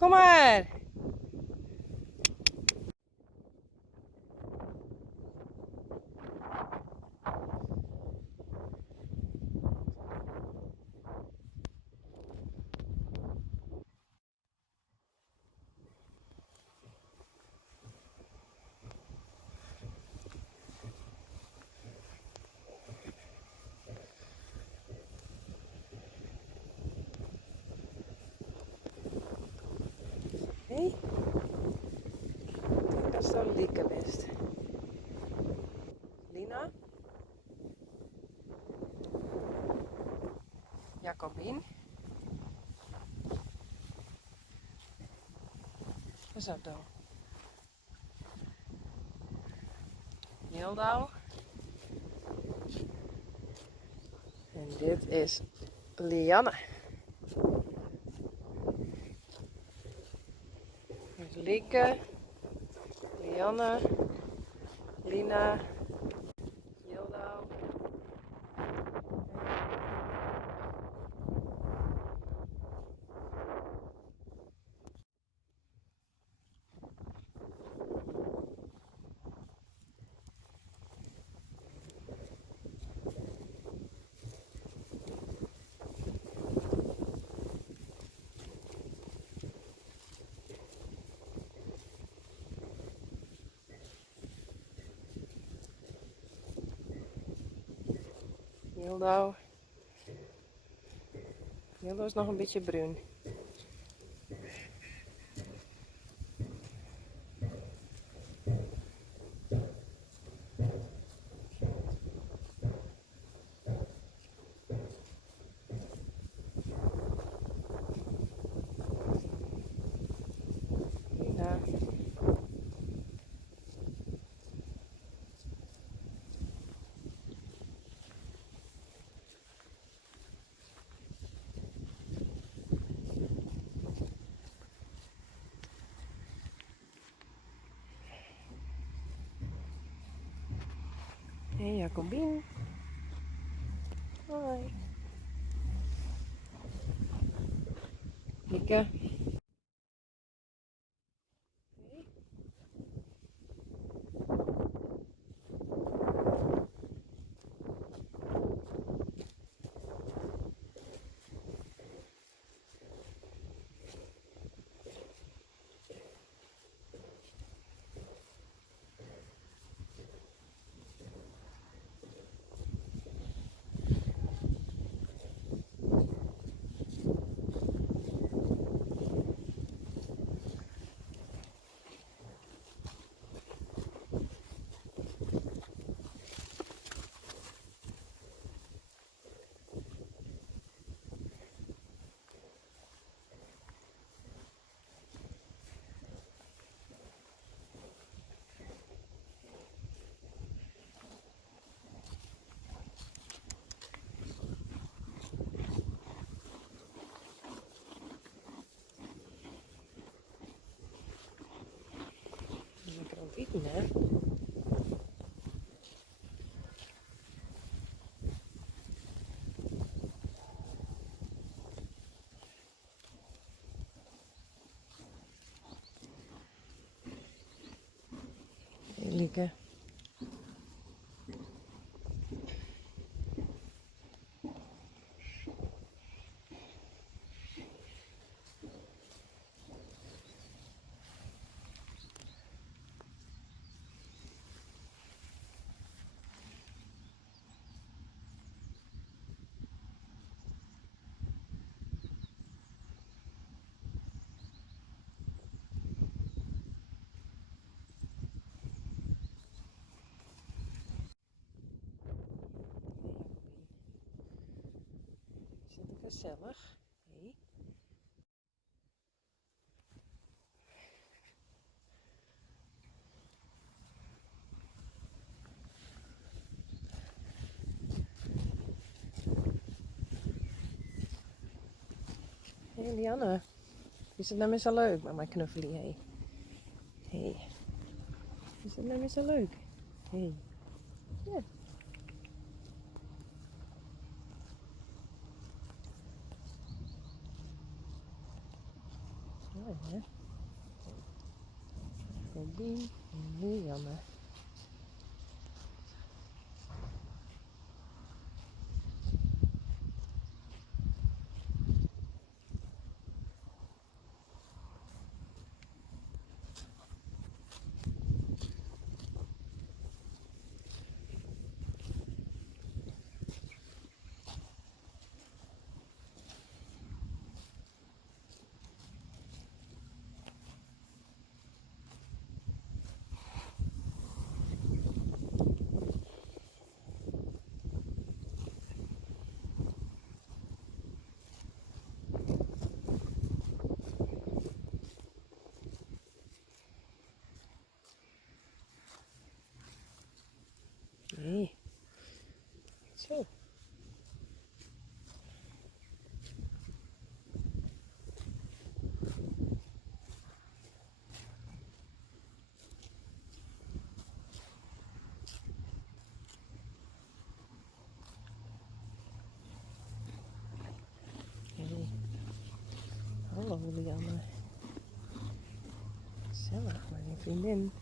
Kom maar. Hé? Ik denk dat zo Lieke best. Lina? Jacobien? Wat is dat dan? Nildau? En dit is Lianne. Dus Lieke, Lianne, Lina, Nildau. Nildau. Nildau is nog een beetje bruin. Lina. Hey Jacobien. Hoi. Lieke. Lekker aan het eten, hè? Hey, Lieke. Is het gezellig? Hey. Hey Lianne. Is het nou weer zo leuk met mijn knuffelie? Hey. Hey. Is het nou weer zo leuk? Hey. Ja. Mooi hè? Robin en Lianne. Nee. Zo. Hey. Hallo Lianne. Gezellig, mijn vriendin.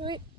Hoi.